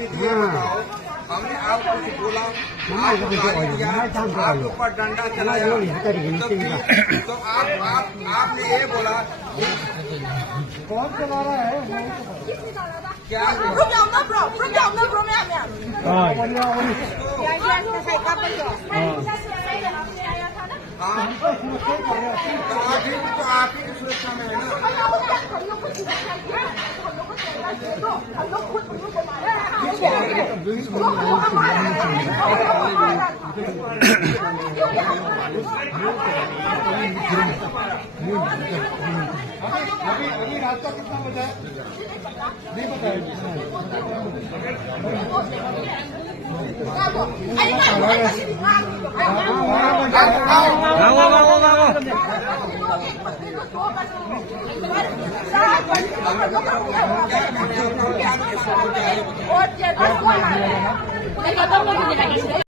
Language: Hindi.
ये बताओ, हमने आपको कुछ बोला, आपको गाली दिया, आपके ऊपर डंडा चलाया, तो आपने ये बोला कौन चला रहा है? क्या आप ही की सुरक्षा में है ना। अभी रात का कितना बजा है नहीं बताया। और